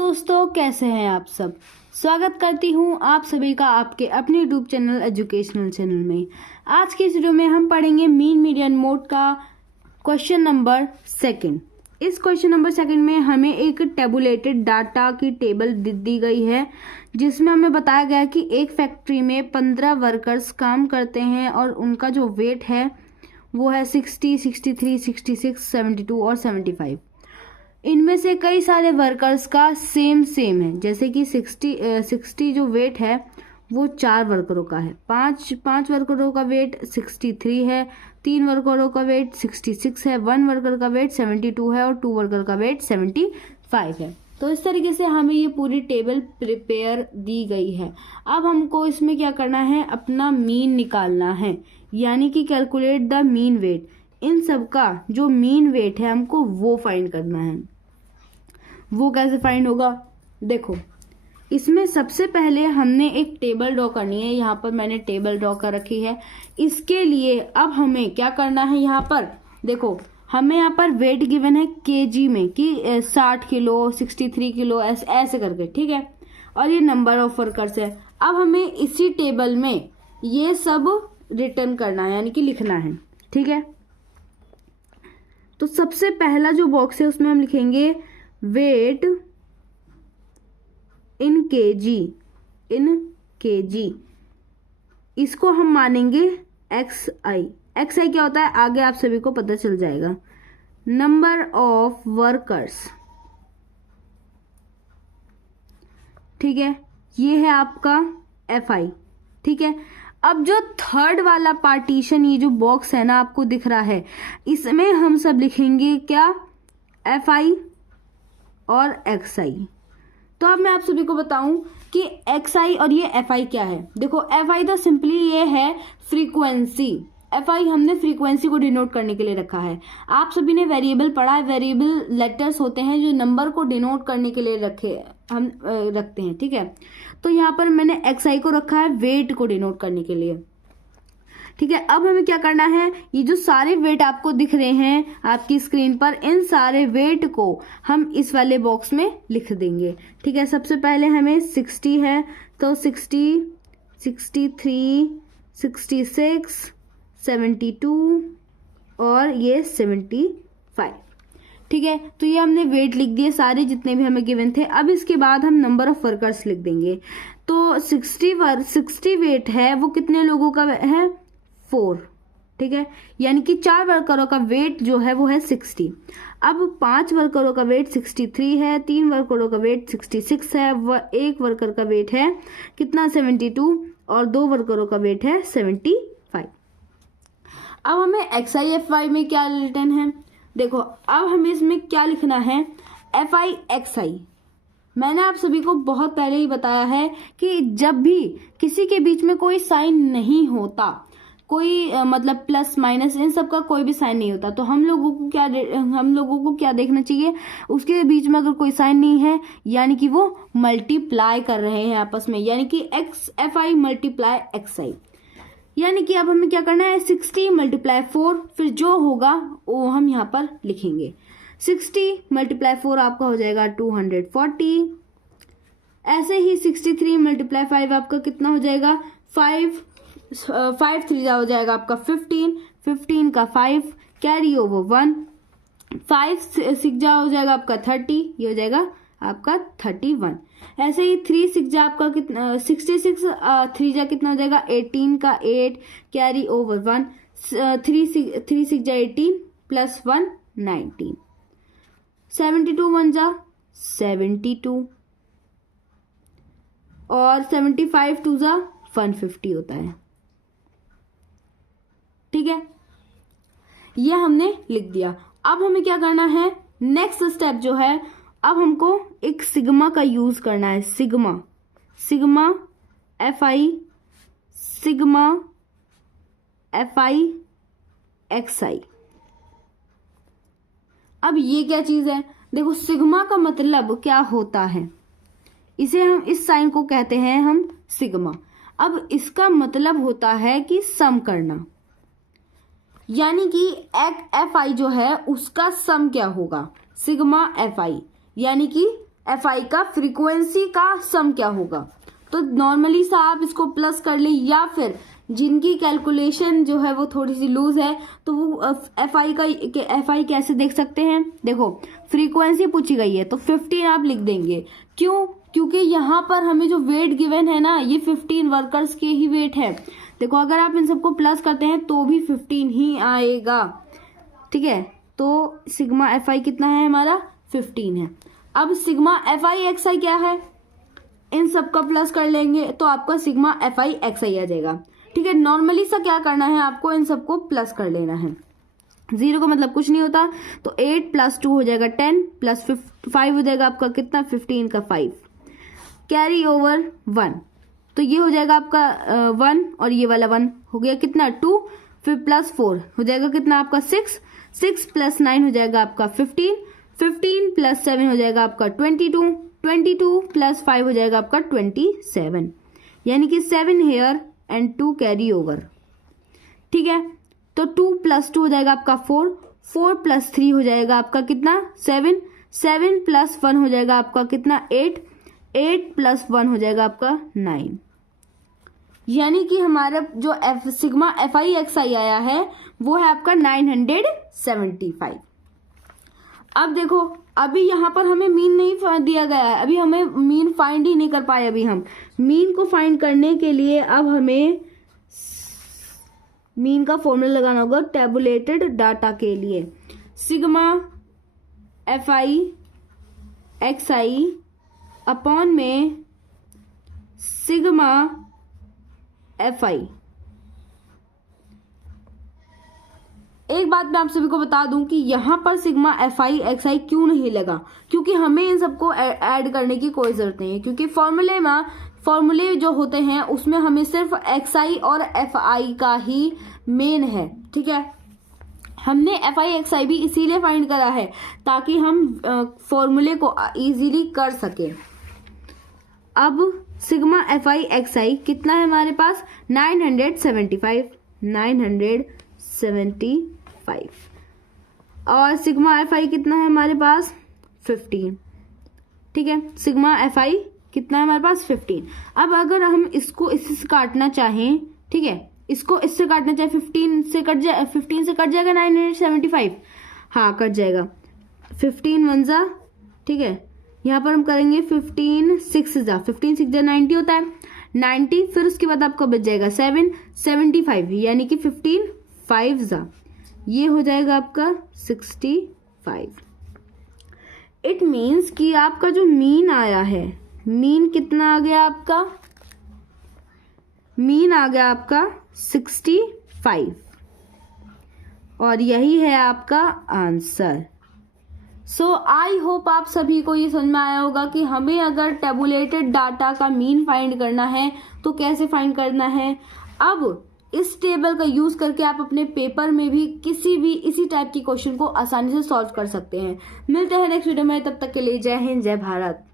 दोस्तों, कैसे हैं आप सब। स्वागत करती हूं आप सभी का आपके अपने यूट्यूब चैनल एजुकेशनल चैनल में। आज के इस वीडियो में हम पढ़ेंगे मीन मीडियन मोड का क्वेश्चन नंबर 2। इस क्वेश्चन नंबर 2 में हमें एक टेबुलेटेड डाटा की टेबल दी गई है, जिसमें हमें बताया गया है कि एक फैक्ट्री में 15 वर्कर्स काम करते हैं और उनका जो वेट है वो है 60, 63, 66, 72 और 75। इनमें से कई सारे वर्कर्स का सेम है, जैसे कि 60 जो वेट है वो 4 वर्करों का है, 5 वर्करों का वेट 63 है, 3 वर्करों का वेट 66 है, 1 वर्कर का वेट 72 है और 2 वर्कर का वेट 75 है। तो इस तरीके से हमें ये पूरी टेबल प्रिपेयर दी गई है। अब हमको इसमें क्या करना है, अपना मीन निकालना है, यानी कि कैलकुलेट द मीन वेट। इन सब का जो मीन वेट है हमको वो फाइंड करना है। वो कैसे फाइंड होगा, देखो इसमें सबसे पहले हमने एक टेबल ड्रॉ करनी है। यहाँ पर मैंने टेबल ड्रॉ कर रखी है। इसके लिए अब हमें क्या करना है, यहाँ पर देखो हमें यहाँ पर वेट गिवन है केजी में कि 60 किलो, 63 किलो, ऐसे करके, ठीक है। और ये नंबर ऑफ वर्कर्स है। अब हमें इसी टेबल में ये सब रिटर्न करना है, यानी कि लिखना है, ठीक है। तो सबसे पहला जो बॉक्स है उसमें हम लिखेंगे वेट इन केजी। इसको हम मानेंगे XI। XI क्या होता है आगे आप सभी को पता चल जाएगा। नंबर ऑफ वर्कर्स, ठीक है, ये है आपका FI, ठीक है। अब जो थर्ड वाला पार्टीशन, ये जो बॉक्स है ना आपको दिख रहा है, इसमें हम सब लिखेंगे क्या, FI और XI। तो अब मैं आप सभी को बताऊं कि XI और ये FI क्या है। देखो FI तो सिंपली ये है फ्रीक्वेंसी। FI हमने फ्रीक्वेंसी को डिनोट करने के लिए रखा है। आप सभी ने वेरिएबल पढ़ा है, वेरिएबल लेटर्स होते हैं जो नंबर को डिनोट करने के लिए हम रखते हैं, ठीक है। तो यहाँ पर मैंने XI को रखा है वेट को डिनोट करने के लिए, ठीक है। अब हमें क्या करना है, ये जो सारे वेट आपको दिख रहे हैं आपकी स्क्रीन पर, इन सारे वेट को हम इस वाले बॉक्स में लिख देंगे, ठीक है। सबसे पहले हमें 60 है तो 60, 63, 66, 72 और ये 75, ठीक है। तो ये हमने वेट लिख दिए सारे जितने भी हमें गिवन थे। अब इसके बाद हम नंबर ऑफ वर्कर्स लिख देंगे। तो 60 वेट है वो कितने लोगों का है, 4, ठीक है। यानी कि 4 वर्करों का वेट जो है वो है 60। अब 5 वर्करों का वेट 63 है, 3 वर्करों का वेट 66 है, 1 वर्कर का वेट है कितना, 72 और 2 वर्करों का वेट है 75। अब हमें XI FI में क्या रिटर्न है, देखो अब हमें इसमें क्या लिखना है, FI XI। मैंने आप सभी को बहुत पहले ही बताया है कि जब भी किसी के बीच में कोई साइन नहीं होता, कोई मतलब प्लस माइनस इन सब का कोई भी साइन नहीं होता, तो हम लोगों को क्या देखना चाहिए, उसके बीच में अगर कोई साइन नहीं है यानी कि वो मल्टीप्लाई कर रहे हैं आपस में, यानी कि FI मल्टीप्लाई XI। यानी कि अब हमें क्या करना है, 60 × 4, फिर जो होगा वो हम यहाँ पर लिखेंगे। 60 × 4 आपका हो जाएगा 240। ऐसे ही 63 × 5 आपका कितना हो जाएगा, 5 3 हो जाएगा आपका 15 का 5 कैरी ओवर 1, 5 6 हो जाएगा आपका 30, ये हो जाएगा आपका 31। ऐसे ही 3 6 आपका कितना, 66, 3 जा कितना हो जाएगा, 18 का 8 कैरी ओवर 1, 3 6 18 प्लस 1 19, 72 1 जा 72 और 75 2 जा 150 होता है, ठीक है। ये हमने लिख दिया। अब हमें क्या करना है, नेक्स्ट स्टेप जो है, अब हमको एक सिग्मा का यूज करना है। Sigma FI, sigma FI XI। अब ये क्या चीज है, देखो सिग्मा का मतलब क्या होता है, इसे हम इस साइन को कहते हैं हम सिग्मा। अब इसका मतलब होता है कि सम करना, यानी कि FI जो है उसका सम क्या होगा, सिग्मा FI, यानी कि एफ आई का फ्रीक्वेंसी का सम क्या होगा। तो नॉर्मली सा आप इसको प्लस कर ले, या फिर जिनकी कैलकुलेशन जो है वो थोड़ी सी लूज है तो वो एफ आई कैसे देख सकते हैं। देखो फ्रीक्वेंसी पूछी गई है तो 15 आप लिख देंगे। क्यों? क्योंकि यहाँ पर हमें जो वेट गिवन है ना, ये 15 वर्कर्स के ही वेट है। देखो अगर आप इन सबको प्लस करते हैं तो भी 15 ही आएगा, ठीक है। तो सिग्मा एफ आई कितना है हमारा, 15 है। अब सिग्मा एफ आई एक्स आई क्या है, इन सबका प्लस कर लेंगे तो आपका सिग्मा एफ आई एक्स आई आ जाएगा, ठीक है। नॉर्मली सा क्या करना है, आपको इन सबको प्लस कर लेना है। 0 का मतलब कुछ नहीं होता, तो 8 + 2 हो जाएगा 10 प्लस 5 हो जाएगा आपका कितना, 15 का 5, कैरी ओवर 1, तो ये हो जाएगा आपका 1 और ये वाला 1 हो गया कितना 2, फिर +4 हो जाएगा कितना आपका 6 + 9 हो जाएगा आपका 15 + 7 हो जाएगा आपका 22 + 5 हो जाएगा आपका 27, यानी कि 7 हेयर एंड 2 कैरी ओवर, ठीक है। तो 2 + 2 हो जाएगा आपका 4 + 3 हो जाएगा आपका कितना 7 + 1 हो जाएगा आपका कितना 8 + 1 हो जाएगा आपका 9, यानी कि हमारा जो सिग्मा एफ आई एक्स आई आया है वो है आपका 975। अब देखो अभी यहाँ पर हमें मीन नहीं दिया गया है, अभी हमें मीन फाइंड ही नहीं कर पाए। अभी हम मीन को फाइंड करने के लिए अब हमें मीन का फॉर्मूला लगाना होगा टेबुलेटेड डाटा के लिए। Sigma F I x I upon में सिग्मा एफ आई। एक बात मैं आप सभी को बता दूं कि यहाँ पर सिग्मा एफ आई एक्स आई क्यों नहीं लगा, क्योंकि हमें इन सबको ऐड करने की कोई जरूरत नहीं है, क्योंकि फॉर्मूले जो होते हैं उसमें हमें सिर्फ एक्स आई और एफ आई का ही मेन है, ठीक है। हमने एफ आई एक्स आई भी इसीलिए फाइंड करा है ताकि हम फॉर्मूले को इजीली कर सके। अब सिग्मा एफ आई एक्स आई कितना है हमारे पास 975 और सिग्मा एफ आई कितना है हमारे पास 15, ठीक है। सिग्मा एफ आई कितना है हमारे पास 15। अब अगर हम इसको इससे काटना चाहें, ठीक है, इसको इससे काटना चाहे 15 से कट जाएगा 975, हाँ कट जाएगा 15 1 जा, ठीक है। यहाँ पर हम करेंगे 15 6 जा 90 होता है 90, फिर उसके बाद आपका बच जाएगा 75 यानी कि 15 5 जा, ये हो जाएगा आपका 65। इट मीन्स कि आपका जो मीन आया है, मीन कितना आ गया आपका, मीन आ गया आपका 65 और यही है आपका आंसर। सो आई होप आप सभी को ये समझ में आया होगा कि हमें अगर टेबुलेटेड डाटा का मीन फाइंड करना है तो कैसे फाइंड करना है। अब इस टेबल का यूज करके आप अपने पेपर में भी किसी भी इसी टाइप की क्वेश्चन को आसानी से सॉल्व कर सकते हैं। मिलते हैं नेक्स्ट वीडियो में, तब तक के लिए जय हिंद जय भारत।